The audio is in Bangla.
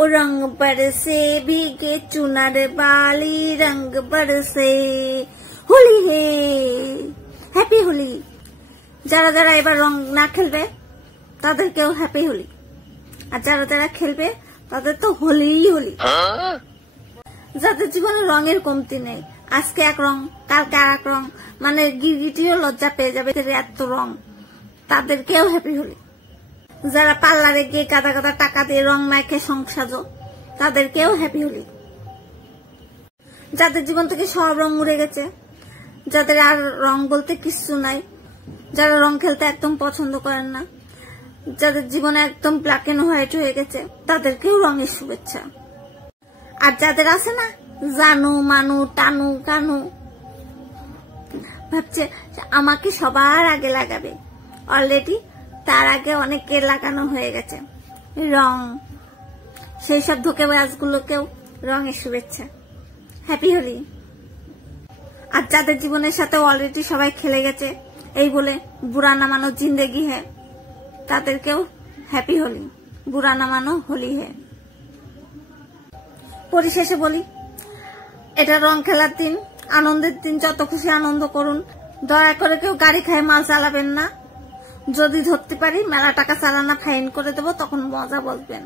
ओ रंग बरसे भीगे चुनर वाली रंग बरसे होली है হ্যাপি হোলি। যারা যারা এবার রং না খেলবে তাদেরকেও হ্যাপি হোলি, আর যারা যারা খেলবে তাদের তো হোলিই হোলি। যাদের জীবনে রঙের কমতি নেই, আজকে এক রং কালকে আর এক রং, মানে গিরগিটিও লজ্জা পেয়ে যাবে এত রং, তাদেরকেও হ্যাপি হোলি। যারা পার্লারে গিয়ে গাদা গাদা টাকা দিয়ে রং মাইকে সংসাজো, তাদেরকেও হ্যাপি হোলি। যাদের জীবন থেকে সব রং উড়ে গেছে, যাদের আর রং বলতে কিচ্ছু নাই, যারা রং খেলতে একদম পছন্দ করেন না, যাদের জীবনে একদম ব্ল্যাক এন্ড হোয়াইট হয়ে গেছে, তাদেরকেও রঙের শুভেচ্ছা। আর যাদের আছে না জানু মানু টানু কানু, ভাবছে আমাকে সবার আগে লাগাবে, অলরেডি তার আগে অনেকে লাগানো হয়ে গেছে রং, সেই সব ধোঁকেবাজগুলোকেও রঙের শুভেচ্ছা, হ্যাপি হোলি। আর যাদের জীবনের সাথে অলরেডি সবাই খেলে গেছে এই বলে বুড়া না মানো জিন্দেগি হ্যাঁ, তাদেরকেও হ্যাপি হোলি, বুড়া না মানো হোলি হ্যাঁ। পরিশেষে বলি, এটা রং খেলার দিন, আনন্দের দিন, যত খুশি আনন্দ করুন। দয়া করে কেউ গাড়ি খায় মাল চালাবেন না, যদি ধরতে পারি মেলা টাকা চালানা ফাইন করে দেবো, তখন মজা বলবেন।